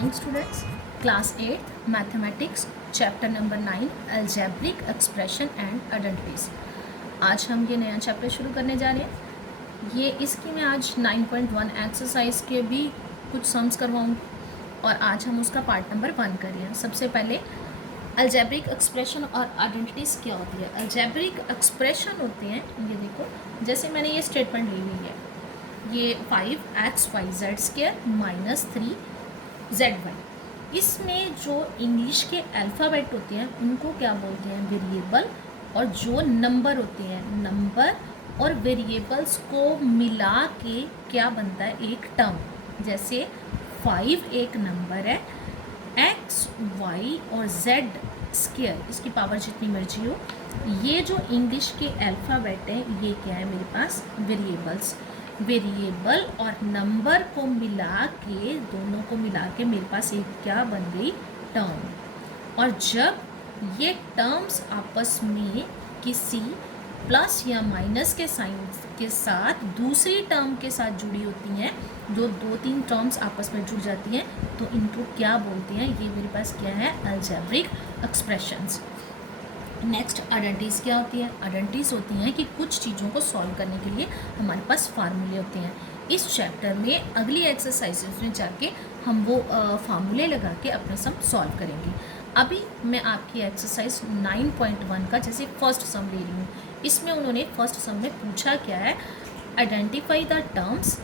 Morning students, class 8 mathematics chapter number 9 algebraic expression and identities. आज हम ये नया चैप्टर शुरू करने जा रहे हैं। ये इसकी मैं आज 9.1 एक्सरसाइज के भी कुछ सम्स करवाऊँगी और आज हम उसका पार्ट नंबर 1 कर रहे हैं। सबसे पहले अलजेब्रिक एक्सप्रेशन और आइडेंटिटीज़ क्या होती है। अलजेब्रिक एक्सप्रेशन होते हैं, ये देखो, जैसे मैंने ये स्टेटमेंट ली हुई है, ये 5xyz² माइनस 3zy। इसमें जो इंग्लिश के अल्फ़ाबेट होते हैं उनको क्या बोलते हैं, वेरिएबल। और जो नंबर होते हैं, नंबर और वेरिएबल्स को मिला के क्या बनता है, एक टर्म। जैसे 5 एक नंबर है, x, y और z स्क्वायर, इसकी पावर जितनी मर्जी हो। ये जो इंग्लिश के अल्फ़ाबेट हैं ये क्या है मेरे पास, वेरिएबल्स। वेरिएबल और नंबर को मिला के, दोनों को मिला के मेरे पास एक क्या बन गई, टर्म। और जब ये टर्म्स आपस में किसी प्लस या माइनस के साइन के साथ दूसरी टर्म के साथ जुड़ी होती हैं, जो 2-3 टर्म्स आपस में जुड़ जाती हैं, तो इनको क्या बोलते हैं, ये मेरे पास क्या है, अलजेब्रिक एक्सप्रेशंस। नेक्स्ट आइडेंटिटीज़ क्या होती है। आइडेंटिटीज़ होती हैं कि कुछ चीज़ों को सॉल्व करने के लिए हमारे पास फार्मूले होते हैं। इस चैप्टर में अगली एक्सरसाइजेस में जाके हम वो फार्मूले लगा के अपने सम सॉल्व करेंगे। अभी मैं आपकी एक्सरसाइज 9.1 का जैसे फर्स्ट सम ले रही हूँ। इसमें उन्होंने फर्स्ट सम में पूछा क्या है, identify the terms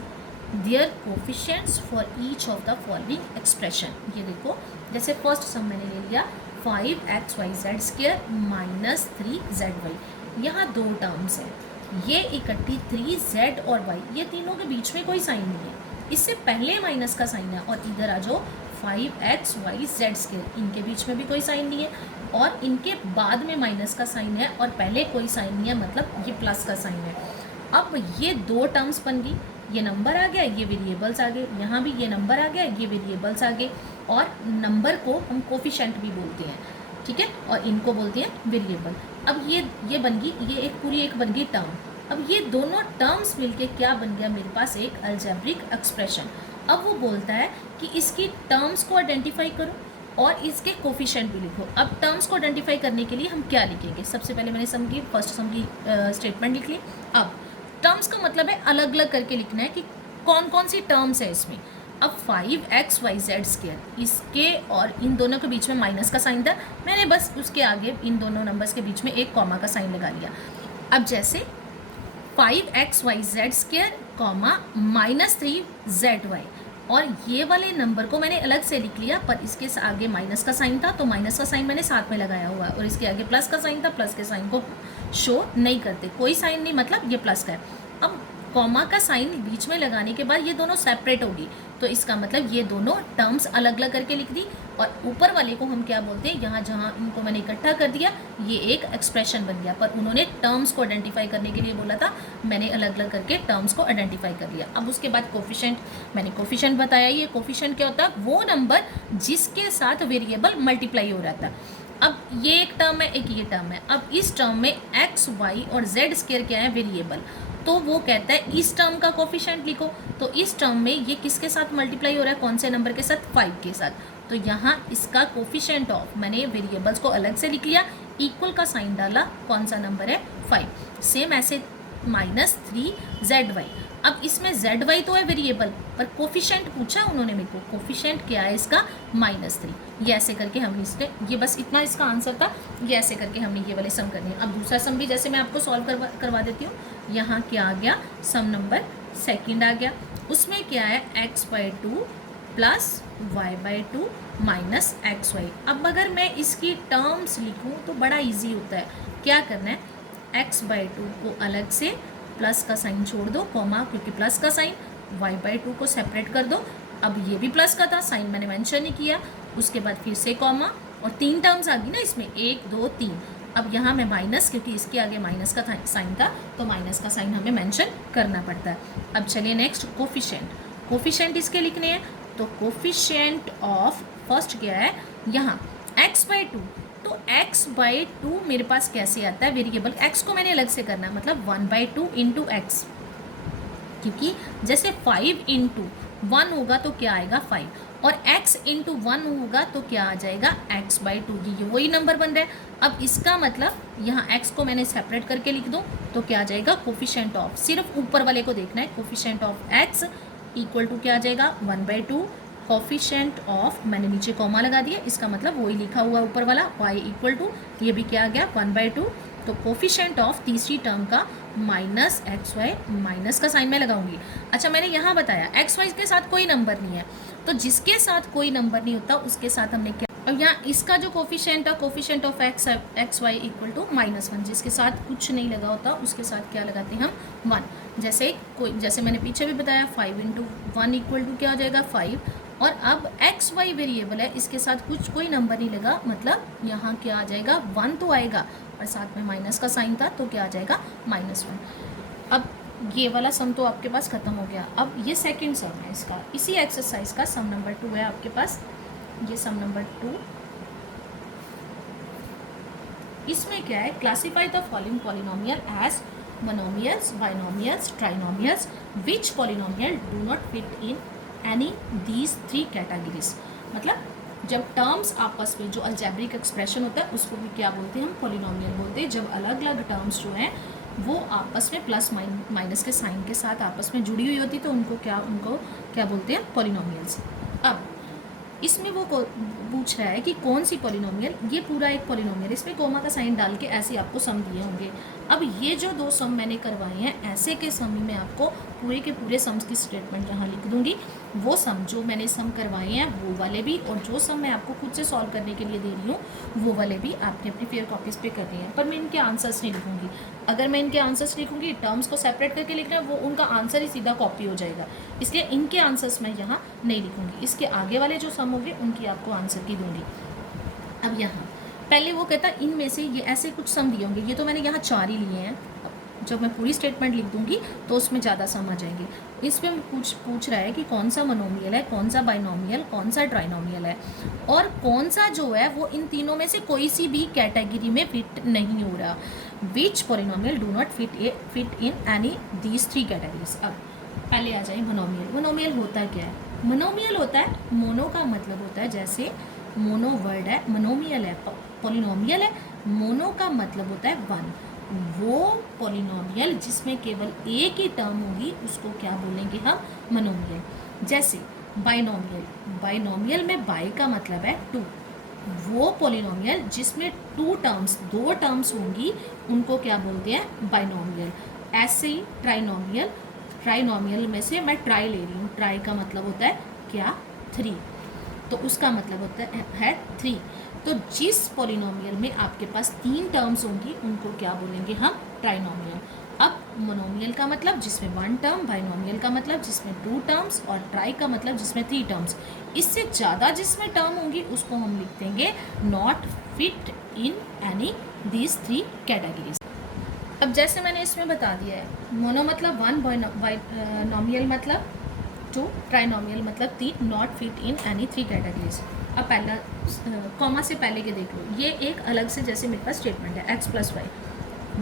there coefficients for each of the following expression. ये देखो, जैसे फर्स्ट सम मैंने ले लिया 5xyz² माइनस 3zy। यहाँ दो टर्म्स हैं, ये इकट्ठी 3z और y, ये तीनों के बीच में कोई साइन नहीं है। इससे पहले माइनस का साइन है और इधर आ जाओ 5xyz², इनके बीच में भी कोई साइन नहीं है। और इनके बाद में माइनस का साइन है और पहले कोई साइन नहीं है, मतलब ये प्लस का साइन है। अब ये दो टर्म्स बन गई, ये नंबर आ गया, ये वेरिएबल्स आ गए। यहाँ भी ये नंबर आ गया, ये वेरिएबल्स आ गए। और नंबर को हम कोफिशिएंट भी बोलते हैं, ठीक है, और इनको बोलते हैं वेरिएबल। अब ये बन गई, ये एक पूरी एक बन गई टर्म। अब ये दोनों टर्म्स मिलके क्या बन गया मेरे पास, एक अलजेब्रिक एक्सप्रेशन। अब वो बोलता है कि इसकी टर्म्स को आइडेंटिफाई करो और इसके कोफिशिएंट भी लिखो। अब टर्म्स को आइडेंटिफाई करने के लिए हम क्या लिखेंगे, सबसे पहले मैंने फर्स्ट सम की स्टेटमेंट लिख ली। अब टर्म्स का मतलब है अलग अलग करके लिखना है कि कौन कौन सी टर्म्स है इसमें। अब 5xyz², इसके और इन दोनों के बीच में माइनस का साइन था, मैंने बस उसके आगे इन दोनों नंबर्स के बीच में एक कॉमा का साइन लगा लिया। अब जैसे 5xyz² कॉमा माइनस 3zy, और ये वाले नंबर को मैंने अलग से लिख लिया, पर इसके आगे माइनस का साइन था तो माइनस का साइन मैंने साथ में लगाया हुआ है, और इसके आगे प्लस का साइन था, प्लस के साइन को शो नहीं करते, कोई साइन नहीं, मतलब ये प्लस का है। अब कॉमा का साइन बीच में लगाने के बाद ये दोनों सेपरेट होगी, तो इसका मतलब ये दोनों टर्म्स अलग अलग करके लिख दी। और ऊपर वाले को हम क्या बोलते हैं, यहाँ जहाँ इनको मैंने इकट्ठा कर दिया, ये एक एक्सप्रेशन बन गया। पर उन्होंने टर्म्स को आइडेंटिफाई करने के लिए बोला था, मैंने अलग अलग करके टर्म्स को आइडेंटिफाई कर लिया। अब उसके बाद कोफिशिएंट, मैंने कोफिशिएंट बताया। ये कोफिशिएंट क्या होता है, वो नंबर जिसके साथ वेरिएबल मल्टीप्लाई हो रहा था। अब ये एक टर्म है, एक ये टर्म है। अब इस टर्म में x, y और z² क्या है, वेरिएबल। तो वो कहता है इस टर्म का कोफिशिएंट लिखो। तो इस टर्म में ये किसके साथ मल्टीप्लाई हो रहा है, कौन से नंबर के साथ, 5 के साथ। तो यहाँ इसका कोफिशिएंट ऑफ, मैंने वेरिएबल्स को अलग से लिख लिया, इक्वल का साइन डाला, कौन सा नंबर है, 5। सेम ऐसे माइनस 3zy। अब इसमें zy तो है वेरिएबल, पर कोफिशिएंट पूछा उन्होंने मेरे को, कोफिशिएंट क्या है इसका, -3। ये ऐसे करके हमने इसने, ये बस इतना इसका आंसर था। ये ऐसे करके हमने ये वाले सम करने हैं। अब दूसरा सम भी जैसे मैं आपको सॉल्व करवा देती हूँ। यहाँ क्या आ गया, सम नंबर सेकंड आ गया। उसमें क्या है, x/2 plus y/2 minus xy। अब अगर मैं इसकी टर्म्स लिखूँ तो बड़ा ईजी होता है। क्या करना है, x/2 को अलग से प्लस का साइन छोड़ दो, कॉमा, क्योंकि प्लस का साइन, y/2 को सेपरेट कर दो। अब ये भी प्लस का था, साइन मैंने मेंशन नहीं किया। उसके बाद फिर से कॉमा, और 3 टर्म्स आ गई ना इसमें, 1 2 3। अब यहाँ मैं माइनस, क्योंकि इसके आगे माइनस का साइन था तो माइनस का साइन हमें मेंशन करना पड़ता है। अब चलिए नेक्स्ट, कोफिशिएंट। कोफिशिएंट इसके लिखने हैं, तो कोफिशिएंट ऑफ फर्स्ट क्या है, यहाँ x/2। तो x/2 मेरे पास कैसे आता है, वेरिएबल x को मैंने अलग से करना है, मतलब 1/2 इंटू x, क्योंकि जैसे 5 इंटू 1 होगा तो क्या आएगा, 5। और x इंटू 1 होगा तो क्या आ जाएगा x/2। ये वही नंबर बन रहा है। अब इसका मतलब यहाँ x को मैंने सेपरेट करके लिख दूँ तो क्या आ जाएगा कोफिशिएंट ऑफ, सिर्फ ऊपर वाले को देखना है, coefficient of x equal to क्या आ जाएगा 1/2, कोफिशिएंट ऑफ मैंने नीचे कॉमा लगा दिया, इसका मतलब वही लिखा हुआ ऊपर वाला y इक्वल टू ये भी क्या आ गया 1/2। तो कोफिशिएंट ऑफ तीसरी टर्म का माइनस एक्स वाई, माइनस का साइन मैं लगाऊंगी। अच्छा मैंने यहाँ बताया एक्स वाई के साथ कोई नंबर नहीं है, तो जिसके साथ कोई नंबर नहीं होता उसके साथ हमने क्या, और यहाँ इसका जो कोफिशिएंट है coefficient of X Y equal to -1, जिसके साथ कुछ नहीं लगा होता उसके साथ क्या लगाते हैं हम 1। जैसे मैंने पीछे भी बताया 5 इंटू 1 इक्वल टू क्या हो जाएगा 5। और अब एक्स वाई वेरिएबल है, इसके साथ कोई नंबर नहीं लगा, मतलब यहाँ क्या आ जाएगा 1 तो आएगा और साथ में माइनस का साइन था तो क्या आ जाएगा -1। अब ये वाला सम तो आपके पास ख़त्म हो गया। अब ये सेकंड सम है इसका, इसी एक्सरसाइज का सम नंबर 2 है आपके पास। ये सम नंबर 2, इसमें क्या है, classify the following polynomial as monomials, binomials, trinomials, which polynomial do not fit in any these 3 categories. मतलब जब टर्म्स आपस में जो अलजेब्रिक एक्सप्रेशन होता है उसको भी क्या बोलते हैं हम पॉलिनोमियल बोलते हैं। जब अलग अलग टर्म्स जो हैं वो आपस में प्लस माइनस के साइन के साथ आपस में जुड़ी हुई होती तो उनको क्या बोलते हैं पॉलिनोमियल्स। अब इसमें वो पूछ रहा है कि कौन सी पॉलिनोमियल, ये पूरा एक पॉलिनोमियल, इसमें कोमा का साइन डाल के ऐसे आपको सम दिए होंगे। अब ये जो 2 सम मैंने करवाए हैं ऐसे के सम ही मैं आपको पूरे के पूरे सम्स की स्टेटमेंट यहाँ लिख दूंगी। वो सम जो मैंने सम करवाए हैं वो वाले भी, और जो सम मैं आपको खुद से सॉल्व करने के लिए दे रही हूँ वो वाले भी आपने अपनी फेयर कॉपीज़ पे करनी है। पर मैं इनके आंसर्स नहीं लिखूँगी। अगर मैं इनके आंसर्स लिखूँगी, टर्म्स को सेपरेट करके लिखना है, वो उनका आंसर ही सीधा कॉपी हो जाएगा, इसलिए इनके आंसर्स मैं यहाँ नहीं लिखूँगी। इसके आगे वाले जो सम होंगे उनकी आपको आंसर की दूँगी। अब यहाँ पहले वो कहता है इनमें से ये ऐसे कुछ सम दिए होंगे, ये तो मैंने यहाँ 4 ही लिए हैं। जब मैं पूरी स्टेटमेंट लिख दूंगी तो उसमें ज़्यादा सम आ जाएंगे। इसमें पूछ रहा है कि कौन सा मोनोमियल है, कौन सा बाइनोमियल, कौन सा ट्राइनोमियल है, और कौन सा जो है वो इन तीनों में से कोई सी भी कैटेगरी में फिट नहीं हो रहा। Which polynomial do not fit in any these 3 categories. अब पहले आ जाए मोनोमियल। मोनोमियल होता क्या है? मोनोमियल होता है, मोनो का मतलब होता है, जैसे मोनो वर्ड है, मोनोमियल है, पॉलिनोमियल है। मोनो का मतलब होता है 1। वो पॉलिनोमियल जिसमें केवल एक ही टर्म होगी उसको क्या बोलेंगे हम मोनोमियल। जैसे बाइनोमियल, बाइनोमियल में बाई का मतलब है 2। वो पॉलिनोमियल जिसमें 2 टर्म्स होंगी उनको क्या बोलते हैं बाइनोमियल। ऐसे ही ट्राइनोमियल, ट्राइनोमियल में से मैं ट्राई ले रही हूँ, ट्राई का मतलब होता है क्या 3, तो उसका मतलब होता है 3। तो जिस पॉलिनोमियल में आपके पास 3 टर्म्स होंगी उनको क्या बोलेंगे हम ट्राइनोमियल। अब मोनोमियल का मतलब जिसमें 1 टर्म, बाइनोमियल का मतलब जिसमें 2 टर्म्स, और ट्राई का मतलब जिसमें 3 टर्म्स। इससे ज़्यादा जिसमें टर्म होंगी उसको हम लिख देंगे not fit in any these 3 categories. अब जैसे मैंने इसमें बता दिया है, मोनो मतलब 1, बाइनोमियल मतलब 2, ट्राइनोमियल मतलब 3, not fit in any 3 categories. अब पहला कॉमा से पहले के देख लो, ये एक अलग से जैसे मेरे पास स्टेटमेंट है x+y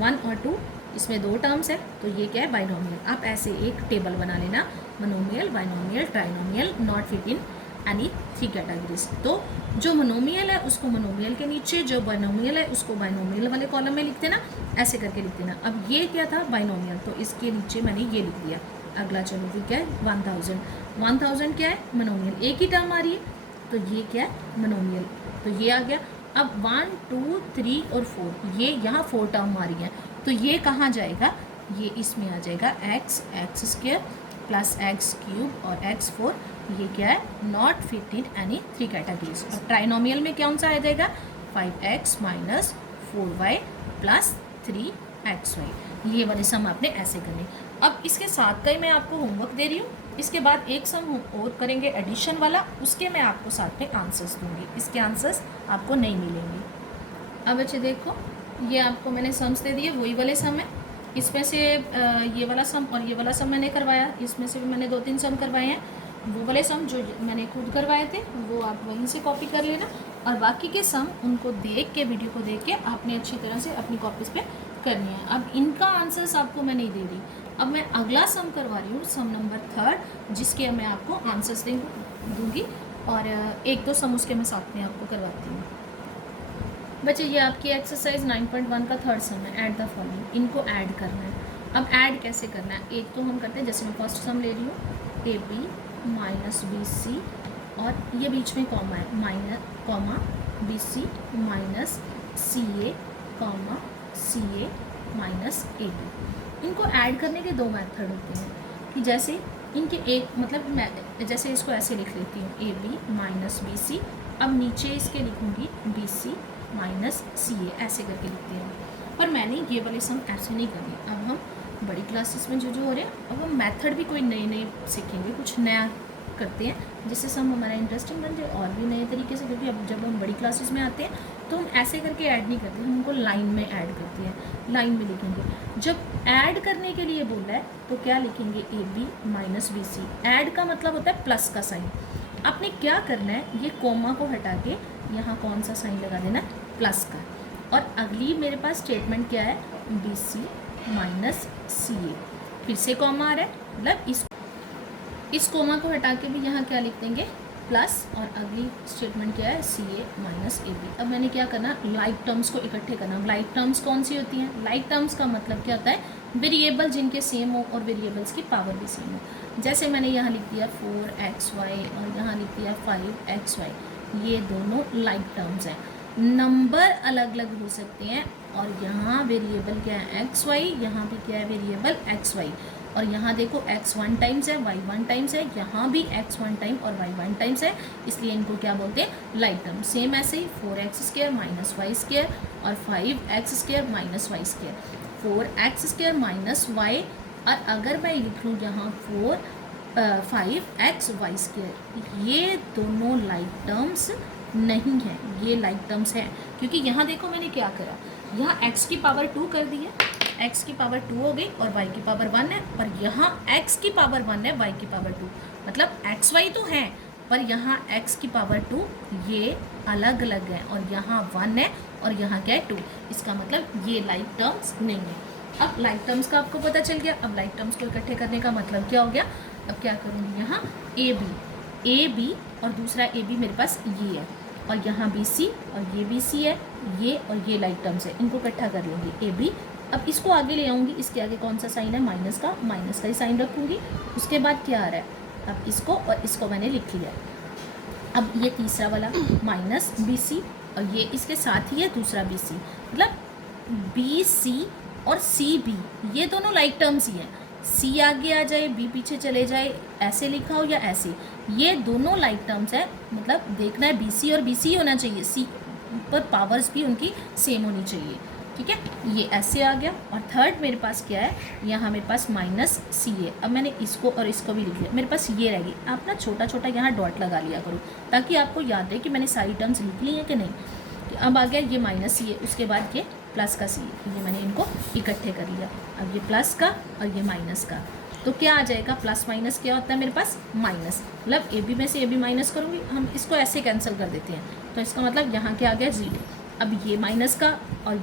1 और 2, इसमें 2 टर्म्स है तो ये क्या है बाइनोमियल। आप ऐसे एक टेबल बना लेना, monomial, binomial, trinomial, not fit in any 3 categories. तो जो मोनोमियल है उसको मोनोमियल के नीचे, जो बाइनोमियल है उसको बाइनोमियल वाले कॉलम में लिख देना, ऐसे करके लिख देना। अब ये क्या था बाइनोमियल, तो इसके नीचे मैंने ये लिख दिया। अगला चलो फिर क्या है 1000 क्या है मोनोमियल, एक ही टर्म आ रही है तो ये क्या है मोनोमियल, तो ये आ गया। अब 1, 2, 3 और 4, ये यहाँ 4 टर्म आ रही हैं तो ये कहाँ जाएगा, ये इसमें आ जाएगा x² प्लस x³ और x4। ये क्या है not fit in any 3 categories. अब ट्राइनोमियल में कौन सा आ जाएगा 5x minus 4y plus 3xy। ये वाले सम आपने ऐसे करने। अब इसके साथ का ही मैं आपको होमवर्क दे रही हूँ, इसके बाद एक सम और करेंगे एडिशन वाला, उसके मैं आपको साथ में आंसर्स दूंगी, इसके आंसर्स आपको नहीं मिलेंगे। अब बच्चे देखो, ये आपको मैंने सम्स दे दिए, वही वाले सम है। इसमें से ये वाला सम और ये वाला सम मैंने करवाया, इसमें से भी मैंने 2-3 सम करवाए हैं। वो वाले सम जो मैंने खुद करवाए थे वो आप वहीं से कॉपी कर लेना, और बाकी के सम उनको देख के, वीडियो को देख के आपने अच्छी तरह से अपनी कॉपीज़ पे करनी है। अब इनका आंसर्स आपको मैं नहीं दे रही, अब मैं अगला सम करवा रही हूँ, सम नंबर 3, जिसके मैं आपको आंसर्स दूँगी। और एक दो सम उसके मैं साथ में आपको करवाती हूँ। बच्चे ये आपकी एक्सरसाइज 9.1 का थर्ड सम है, ऐड द फॉलोइंग। इनको ऐड करना है। अब ऐड कैसे करना है, एक तो हम करते हैं, जैसे मैं फर्स्ट सम ले रही हूँ, A B minus B C, और ये बीच में कॉमा है, minus comma B C minus C A comma C A minus A B. इनको ऐड करने के दो मेथड होते हैं कि जैसे इनके एक मतलब मैं जैसे इसको ऐसे लिख लेती हूँ, A B minus B C, अब नीचे इसके लिखूँगी बी सी माइनस सी ए, ऐसे करके लिखते हैं। पर मैंने ये वाले सम ऐसे नहीं करनी। अब हम बड़ी क्लासेस में जो हो रहे हैं, अब हम मेथड भी कोई नए नए सीखेंगे, कुछ नया करते हैं जिससे सम हमारा इंटरेस्टिंग बन जाए और भी नए तरीके से, क्योंकि अब जब हम बड़ी क्लासेस में आते हैं तो हम ऐसे करके ऐड नहीं करते, हम उनको लाइन में ऐड करते हैं, लाइन में लिखेंगे। जब ऐड करने के लिए बोला है तो क्या लिखेंगे, A B minus B C. Add का मतलब होता है प्लस का साइन। आपने क्या करना है, ये कोमा को हटा के यहाँ कौन सा साइन लगा देना है, प्लस का। और अगली मेरे पास स्टेटमेंट क्या है, बी सी माइनस सी ए, फिर से कॉमा आ रहा है, मतलब इस कोमा को हटा के भी यहाँ क्या लिख देंगे, प्लस, और अगली स्टेटमेंट क्या है, सी ए माइनस ए बी। अब मैंने क्या करना, लाइक टर्म्स को इकट्ठे करना। लाइक टर्म्स कौन सी होती हैं, लाइक टर्म्स का मतलब क्या होता है, वेरिएबल जिनके सेम हो और वेरिएबल्स की पावर भी सेम हो। जैसे मैंने यहाँ लिख दिया 4xy और यहाँ लिख दिया 5xy, ये दोनों लाइक टर्म्स हैं। नंबर अलग अलग हो सकते हैं, और यहाँ वेरिएबल क्या है, xy, यहाँ भी क्या है, वेरिएबल xy, और यहाँ देखो x 1 टाइम्स है, y 1 टाइम्स है, यहाँ भी x 1 टाइम और y 1 टाइम्स है, इसलिए इनको क्या बोलते हैं, लाइक टर्म। सेम ऐसे ही 4x square minus Y square और 5x square minus Y square, 4x square minus Y, और अगर मैं लिख लूँ यहाँ 5x वाई स्क्वायर, ये दोनों लाइक टर्म्स नहीं है, ये लाइक टर्म्स हैं। क्योंकि यहाँ देखो मैंने क्या करा, यहाँ x की पावर 2 कर दी है, x की पावर 2 हो गई और y की पावर 1 है, पर यहाँ x की पावर 1 है, y की पावर 2, मतलब x y तो हैं, पर यहाँ x की पावर 2 ये अलग अलग है, और यहाँ 1 है और यहाँ क्या है 2, इसका मतलब ये लाइक टर्म्स नहीं है। अब लाइक टर्म्स का आपको पता चल गया। अब लाइक टर्म्स को इकट्ठे करने का मतलब क्या हो गया, अब क्या करूँगी, यहाँ ए बी और दूसरा ए बी मेरे पास ये है, और यहाँ बी सी और ये बी सी है, ये और ये लाइक टर्म्स है, इनको इकट्ठा कर लूँगी, ए बी। अब इसको आगे ले आऊँगी, इसके आगे कौन सा साइन है, माइनस का ही साइन रखूँगी। उसके बाद क्या आ रहा है, अब इसको और इसको मैंने लिख लिया। अब ये तीसरा वाला माइनस बी सी, और ये इसके साथ ही है दूसरा बी सी, मतलब बी सी और सी बी ये दोनों लाइक टर्म्स ही हैं। सी आगे आ जाए, बी पीछे चले जाए, ऐसे लिखा हो या ऐसे, ये दोनों लाइक टर्म्स है। मतलब देखना है बी सी और बी सी होना चाहिए, सी पर पावर्स भी उनकी सेम होनी चाहिए, ठीक है। ये ऐसे आ गया। और थर्ड मेरे पास क्या है, यहाँ मेरे पास माइनस सी है। अब मैंने इसको और इसको भी लिख लिया, मेरे पास ये रहेगी। आप ना छोटा छोटा यहाँ डॉट लगा लिया करो, ताकि आपको याद रहे कि मैंने सारी टर्म्स लिख ली हैं कि नहीं। अब आ गया ये माइनस सी है, उसके बाद ये प्लस का सी है, ये मैंने इनको इकट्ठे कर लिया। अब ये प्लस का और ये माइनस का, तो क्या आ जाएगा, प्लस माइनस क्या होता है मेरे पास, माइनस, मतलब ए बी में से ए बी माइनस करूँगी, हम इसको ऐसे कैंसिल कर देते हैं, तो इसका मतलब यहाँ क्या आ गया, 0। अब ये माइनस का और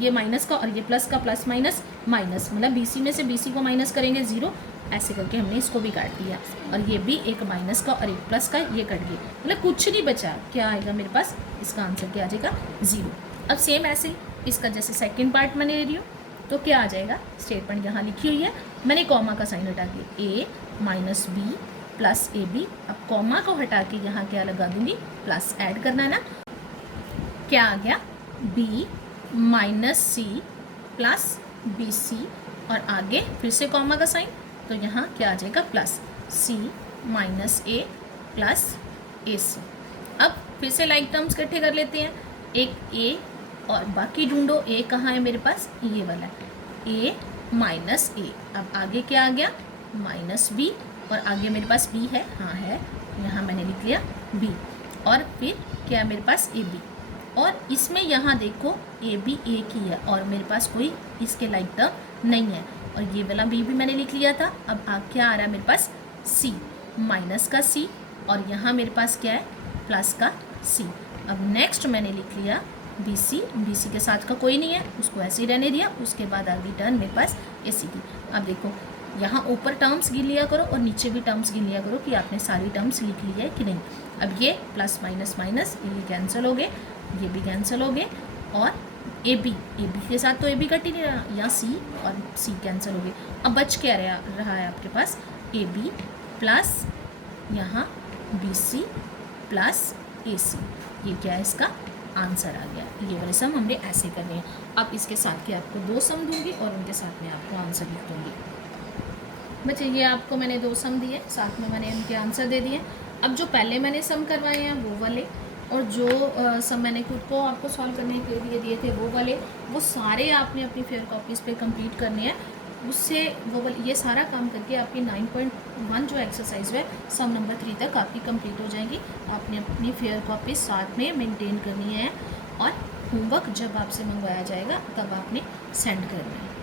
ये माइनस का और ये प्लस का, प्लस माइनस माइनस, मतलब बी सी में से बी सी को माइनस करेंगे 0, ऐसे करके हमने इसको भी काट दिया। और ये भी एक माइनस का और एक प्लस का, ये कट गए, मतलब कुछ नहीं बचा। क्या आएगा मेरे पास, इसका आंसर क्या आ जाएगा, 0। अब सेम ऐसे इसका जैसे सेकेंड पार्ट मैंने ले रही हूँ, तो क्या आ जाएगा, स्टेटमेंट यहाँ लिखी हुई है, मैंने कॉमा का साइन हटा के A minus B plus A B. अब कॉमा को हटा के यहाँ क्या लगा दूँगी, प्लस ऐड करना है ना, क्या आ गया, B minus C plus B C, और आगे फिर से कॉमा का साइन, तो यहाँ क्या आ जाएगा, प्लस सी माइनस ए प्लस ए सी। अब फिर से लाइक टर्म्स इकट्ठे कर लेते हैं, एक ए और बाकी ढूंढो, ए कहाँ है मेरे पास, ये वाला ए माइनस ए। अब आगे क्या आ गया, माइनस बी, और आगे मेरे पास बी है, हाँ है, यहाँ मैंने लिख लिया बी, और फिर क्या मेरे पास ए बी, और इसमें यहाँ देखो ए बी एक ही है और मेरे पास कोई इसके लाइक टर्म नहीं है, और ये वाला बी भी मैंने लिख लिया था। अब क्या आ रहा है मेरे पास, सी माइनस का सी, और यहाँ मेरे पास क्या है, प्लस का सी। अब नेक्स्ट मैंने लिख लिया बी सी के साथ का कोई नहीं है, उसको ऐसे ही रहने दिया। उसके बाद आगे टर्न मेरे पास ए सी की। अब देखो यहाँ ऊपर टर्म्स गिन लिया करो और नीचे भी टर्म्स गिन लिया करो कि आपने सारी टर्म्स लिख ली है कि नहीं। अब ये प्लस माइनस माइनस ये कैंसिल हो गए, ये भी कैंसिल हो गए, और ए बी के साथ तो ए बी कट ही नहीं रहा, यहाँ सी और सी कैंसिल हो गए। अब बच क्या रहा है आपके पास, ए बी प्लस यहाँ बी सी प्लस ए सी। ये क्या है, इसका आंसर आ गया। ये वाले सम हमने ऐसे करने हैं। अब इसके साथ के आपको 2 सम दूंगी और उनके साथ में आपको आंसर लिख दूंगी। बच्चे ये आपको मैंने 2 सम दिए, साथ में मैंने इनके आंसर दे दिए। अब जो पहले मैंने सम करवाए हैं वो वाले, और जो सम मैंने खुद को आपको सॉल्व करने के लिए दिए थे वो वाले, वो सारे आपने अपनी फेयर कॉपीज़ पे कंप्लीट करने हैं। उससे वो वाले ये सारा काम करके आपकी 9.1 जो एक्सरसाइज है सम नंबर 3 तक आपकी कंप्लीट हो जाएगी। आपने अपनी फेयर कॉपी साथ में मेंटेन करनी है, और होमवर्क जब आपसे मंगवाया जाएगा तब आपने सेंड करना है।